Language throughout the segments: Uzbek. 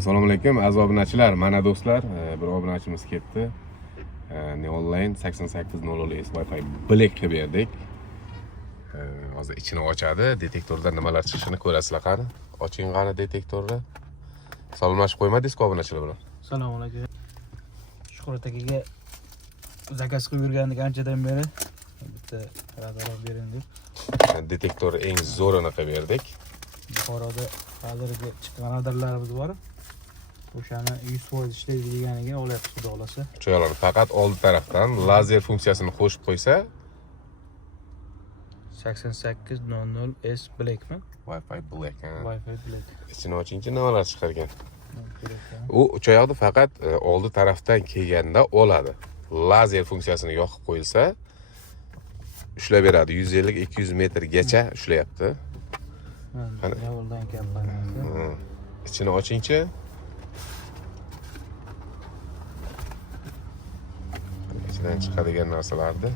Assalomu alaykum aziz obunachilar. Mana do'stlar, bir obunachimiz ketdi. Neonline 8800S Wi-Fi Black qilib berdik. Hozir ichini ochadi, detektordan nimalar chiqishini ko'rasizlar qani. Oching qani detektorni. Salomlashib qo'ymadingiz-ku obunachilar bilan. Assalomu alaykum. Shuhrat akaga zakaz qilib yurgandik anchadan beri. Bitta xabar bering deb. Detektor eng zo'rini qilib berdik. Buxoroda hozirgi chiqqan radarlarimiz bor. O'shani 100% ishlaydi deganiga olyapmiz xudo xolasa. Cho'yalarni faqat old tarafdan lazer funksiyasini qo'shib qo'ysa 8800S Blackmi? Wi-Fi Black. Wi-Fi Black. Ichini ochingchi nimalar chiqargan. U uchoyoqni faqat oldi tarafdan kelganda oladi. Lazer funksiyasini yoqib qo'yilsa ushlab beradi. 150-200 metrgacha ushlayapti. Mana yo'ldan kelgan. İçini ochingchi. İçidan chiqadigan narsalarni.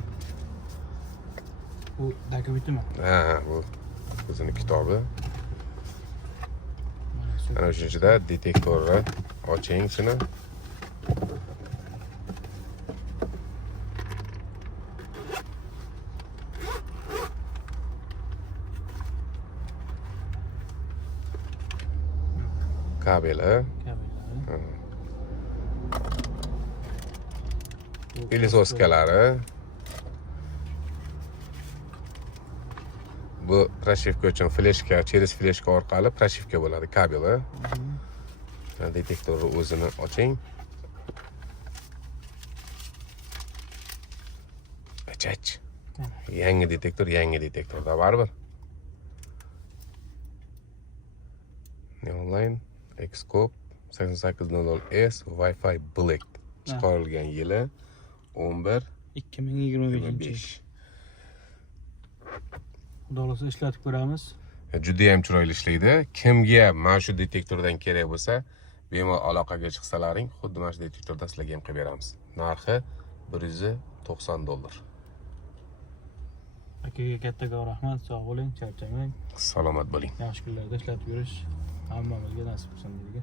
Bu dokumentimi? Ha, bu o'zini kitobi. Ana uchinchida detektorni oching ichini. Kabeli. Pilisotskalari. Bu proshivka uchun fleshka, через fleshka orqali proshivka bo'ladi, kabeli. Detektorni o'zini oching. Achach. Yangi detektorda baribir. Neonline Xscope 8800S Wi-Fi Black chiqarilgan yili 2025. Xudo xolasa ishlatib ko'ramiz. Juda ham chiroyli ishlaydi. Kimga mana shu detektordan kerak bo'lsa, bemalol aloqaga chiqsalaring, xuddi mana shu detektordan sizlarga ham qilib beramiz. Narxi $190. Akaga kattakon rahmat, sog' bo'ling, charchamang. Salomat bo'ling. Yaxshi kunlarda ishlatib yurish hammamizga nasib qilsin deydi.